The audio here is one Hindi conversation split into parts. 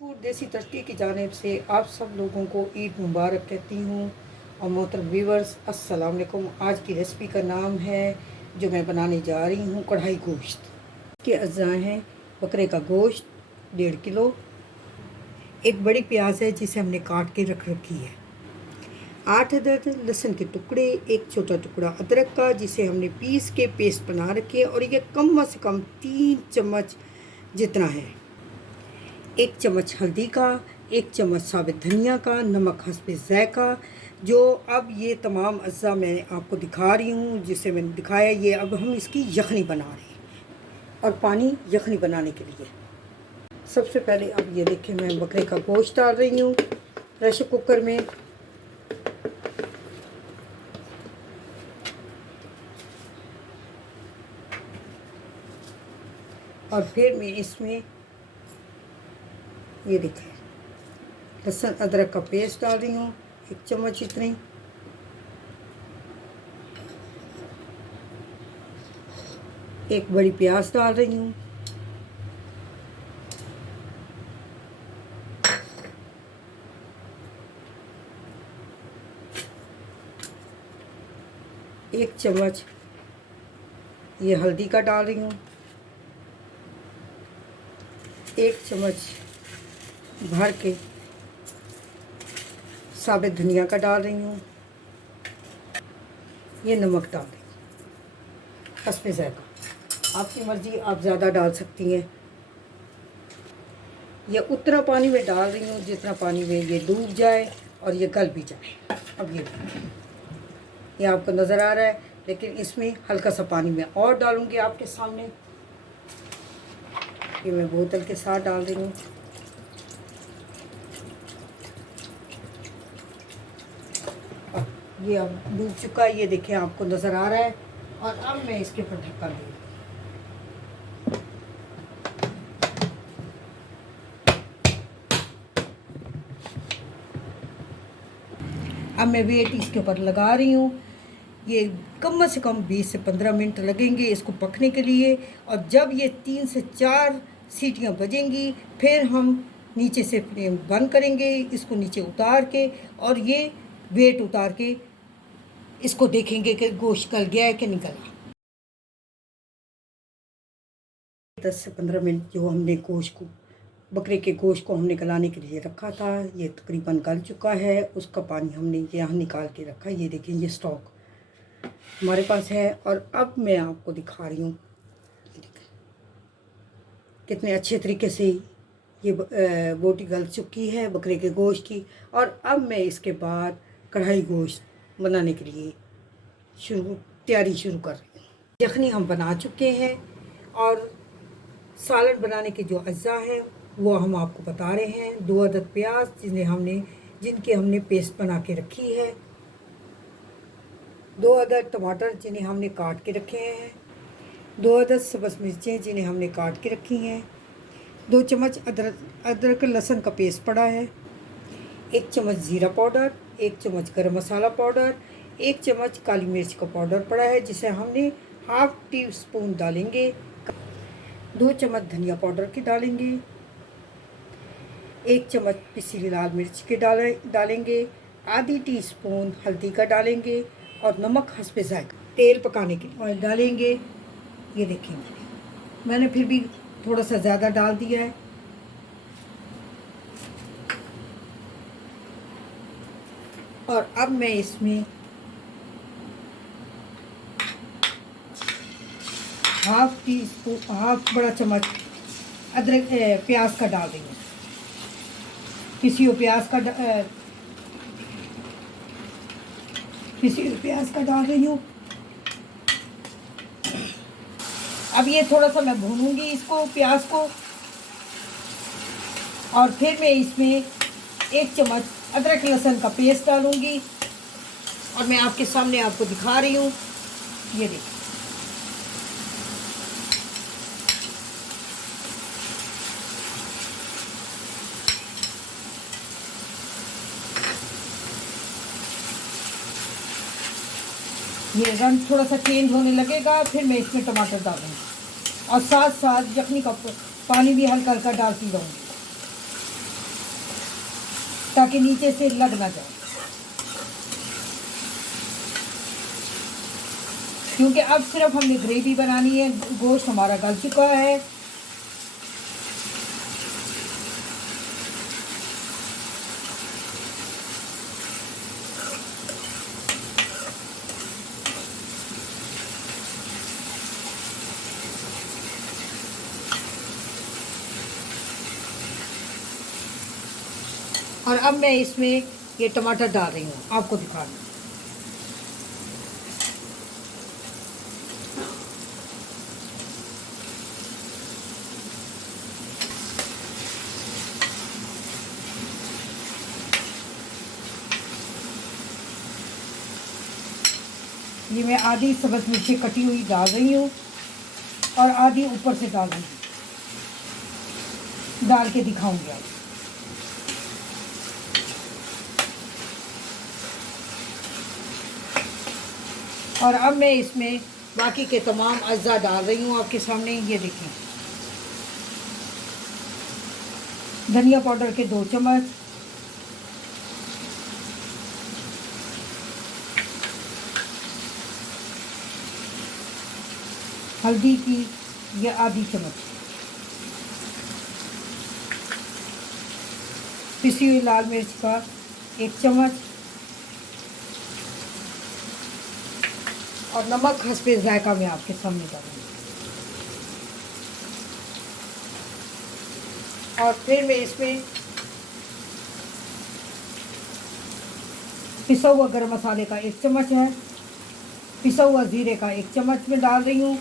फूड देसी तड़के की जानिब से आप सब लोगों को ईद मुबारक कहती हूँ। और मोहतरम व्यूअर्स, अस्सलाम वालेकुम। आज की रेसिपी का नाम है, जो मैं बनाने जा रही हूँ, कढ़ाई गोश्त के अज्जा हैं। बकरे का गोश्त 1.5 किलो, एक बड़ी प्याज है जिसे हमने काट के रख रखी है, 8 अदद लहसुन के टुकड़े, एक छोटा टुकड़ा अदरक का जिसे हमने पीस के पेस्ट बना रखी है, और ये कम से कम 3 चम्मच जितना है। 1 चम्मच हल्दी का, 1 चम्मच साबित धनिया का, नमक हस्बे ज़ायक़ा। जो अब ये तमाम अज्जा मैं आपको दिखा रही हूँ, जिसे मैंने दिखाया, ये अब हम इसकी यखनी बना रहे हैं। और पानी यखनी बनाने के लिए सबसे पहले अब ये देखें, मैं बकरे का गोश्त डाल रही हूँ प्रेशर कुकर में। और फिर मैं इसमें ये देखें लहसुन अदरक का पेस्ट डाल रही हूँ, 1 चम्मच इतनी। एक बड़ी प्याज डाल रही हूँ, एक चम्मच ये हल्दी का डाल रही हूँ, 1 चम्मच भर के साबित धनिया का डाल रही हूँ, ये नमक डाल रही हूँ हस्बे ज़ायक़ा। आपकी मर्ज़ी, आप ज़्यादा डाल सकती हैं। ये उतना पानी में डाल रही हूँ जितना पानी में ये डूब जाए और ये गल भी जाए। अब ये आपको नज़र आ रहा है, लेकिन इसमें हल्का सा पानी मैं और डालूँगी आपके सामने। ये मैं बोतल के साथ डाल रही हूँ। ये अब डूब चुका है, ये देखें आपको नज़र आ रहा है। और अब मैं इसके ऊपर ढक्कन दूँगी। अब मैं वेट इसके ऊपर लगा रही हूँ। ये कम से कम 20 से 15 मिनट लगेंगे इसको पकने के लिए। और जब ये 3 से 4 सीटियाँ बजेंगी, फिर हम नीचे से फ्लेम बंद करेंगे, इसको नीचे उतार के, और ये वेट उतार के इसको देखेंगे कि गोश्त गल गया है कि नहीं गला। 10 से 15 मिनट जो हमने गोश्त को, बकरे के गोश्त को हमने गलाने के लिए रखा था, ये तकरीबन गल चुका है। उसका पानी हमने यहाँ निकाल के रखा है। ये देखिए, ये स्टॉक हमारे पास है। और अब मैं आपको दिखा रही हूँ कितने अच्छे तरीके से ये बोटी गल चुकी है बकरे के गोश्त की। और अब मैं इसके बाद कढ़ाई गोश्त बनाने के लिए तैयारी शुरू कर रही हूँ। यखनी हम बना चुके हैं, और सालन बनाने के जो अज्जा हैं वो हम आपको बता रहे हैं। 2 अदद प्याज जिनके हमने पेस्ट बना के रखी है, 2 अदद टमाटर जिन्हें हमने काट के रखे हैं, 2 अदद सब्ज़ मिर्चें जिन्हें हमने काट के रखी हैं, 2 चम्मच अदरक लहसुन का पेस्ट पड़ा है, 1 चम्मच ज़ीरा पाउडर, 1 चम्मच गरम मसाला पाउडर, 1 चम्मच काली मिर्च का पाउडर पड़ा है जिसे हमने ½ टीस्पून डालेंगे, 2 चम्मच धनिया पाउडर की डालेंगे, 1 चम्मच पिसी हुई लाल मिर्च के डालेंगे, ½ टीस्पून हल्दी का डालेंगे, और नमक हस्बे ज़ायक़ा। तेल पकाने के लिए ऑयल डालेंगे। ये देखेंगे, मैंने फिर भी थोड़ा सा ज़्यादा डाल दिया है। और अब मैं इसमें ½ बड़ा चम्मच प्याज का डाल देंगे, पिसी हुई प्याज का डाल रही हूँ। अब ये थोड़ा सा मैं भूनूंगी इसको, प्याज को। और फिर मैं इसमें 1 चम्मच अदरक लहसुन का पेस्ट डालूंगी, और मैं आपके सामने आपको दिखा रही हूँ। ये देखिए, ये रंग थोड़ा सा चेंज होने लगेगा, फिर मैं इसमें टमाटर डालूँगी और साथ साथ यखनी का पानी भी हल्का हल्का डालती रहूँगी। ताकि नीचे से लग ना जाए। क्योंकि अब सिर्फ हमने ग्रेवी बनानी है, गोश्त हमारा गल चुका है। और अब मैं इसमें ये टमाटर डाल रही हूँ, आपको दिखा दूँ। ये मैं आधी सब्ज़ मिर्ची कटी हुई डाल रही हूँ और आधी ऊपर से डाल दूँगी, डाल के दिखाऊंगी आप। और अब मैं इसमें बाकी के तमाम अज्जा डाल रही हूँ आपके सामने। ये देखें, धनिया पाउडर के 2 चम्मच, हल्दी की ये आधी चम्मच, पिसी हुई लाल मिर्च का 1 चम्मच और नमक हस्बे जायका में आपके सामने डालूंगी। और फिर मैं इसमें पिसा हुआ गरम मसाले का 1 चम्मच है, पिसा हुआ ज़ीरे का 1 चम्मच में डाल रही हूँ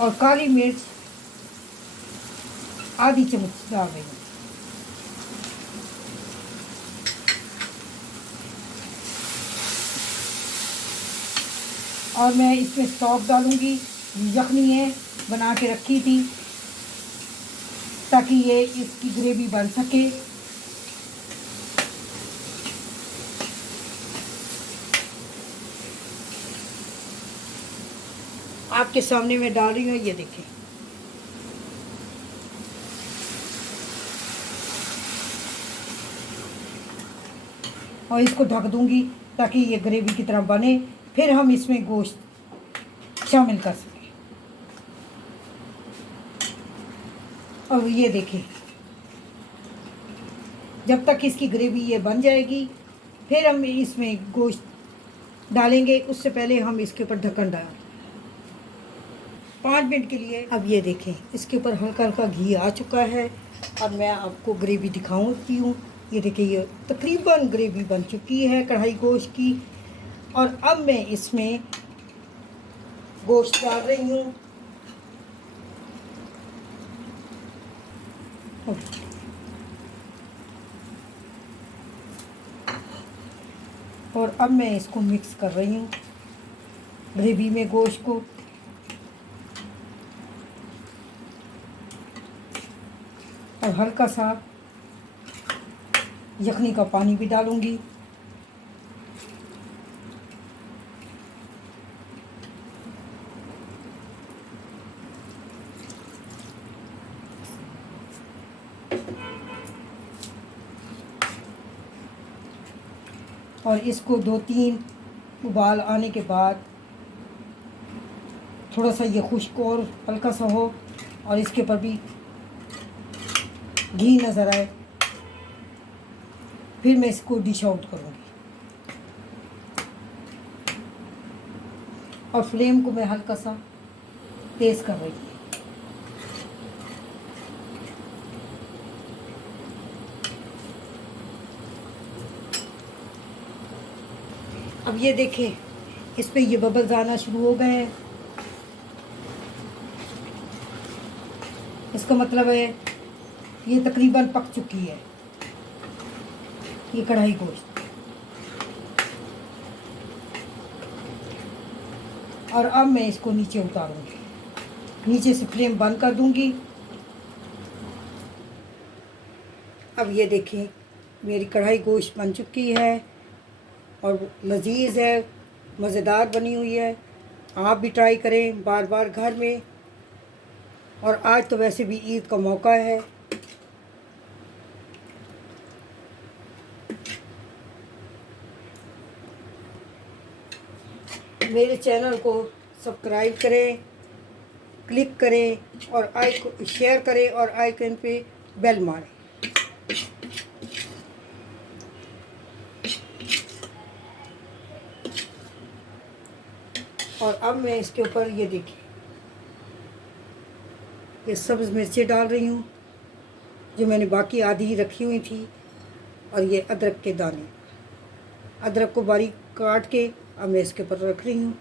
और काली मिर्च आधी चम्मच डाल रही हूँ। और मैं इसमें सौंफ डालूँगी, यखनी है बना के रखी थी ताकि ये इसकी ग्रेवी बन सके। आपके सामने मैं डाल रही हूँ, ये देखें। और इसको ढक दूँगी ताकि ये ग्रेवी की तरह बने, फिर हम इसमें गोश्त शामिल कर सकें। और ये देखें, जब तक इसकी ग्रेवी ये बन जाएगी फिर हम इसमें गोश्त डालेंगे। उससे पहले हम इसके ऊपर ढक्कन डालें 5 मिनट के लिए। अब ये देखें, इसके ऊपर हल्का हल्का घी आ चुका है और मैं आपको ग्रेवी दिखाऊंगी हूँ। ये देखिए, ये तकरीबन ग्रेवी बन चुकी है कढ़ाई गोश्त की। और अब मैं इसमें गोश्त डाल रही हूँ। और अब मैं इसको मिक्स कर रही हूँ ग्रेवी में गोश्त को। और हल्का सा यखनी का पानी भी डालूँगी। और इसको 2-3 उबाल आने के बाद थोड़ा सा ये खुश्क और हल्का सा हो और इसके ऊपर भी घी नज़र आए, फिर मैं इसको डिश आउट करूँगी। और फ्लेम को मैं हल्का सा तेज़ कर रही हूँ। अब ये देखें, इस पे ये बबल्स आना शुरू हो गए हैं। इसका मतलब है ये तकरीबन पक चुकी है ये कढ़ाई गोश्त। और अब मैं इसको नीचे उतारूंगी, नीचे से फ्लेम बंद कर दूंगी। अब ये देखें, मेरी कढ़ाई गोश्त बन चुकी है और लजीज है, मज़ेदार बनी हुई है। आप भी ट्राई करें बार बार घर में। और आज तो वैसे भी ईद का मौका है, मेरे चैनल को सब्सक्राइब करें, क्लिक करें और आइकन शेयर करें और आइकन पे बेल मारें। और अब मैं इसके ऊपर ये देखिए, ये सब्ज़ मिर्ची डाल रही हूँ जो मैंने बाकी आधी ही रखी हुई थी। और ये अदरक के दाने, अदरक को बारीक काट के अब मैं इसके ऊपर रख रही हूँ।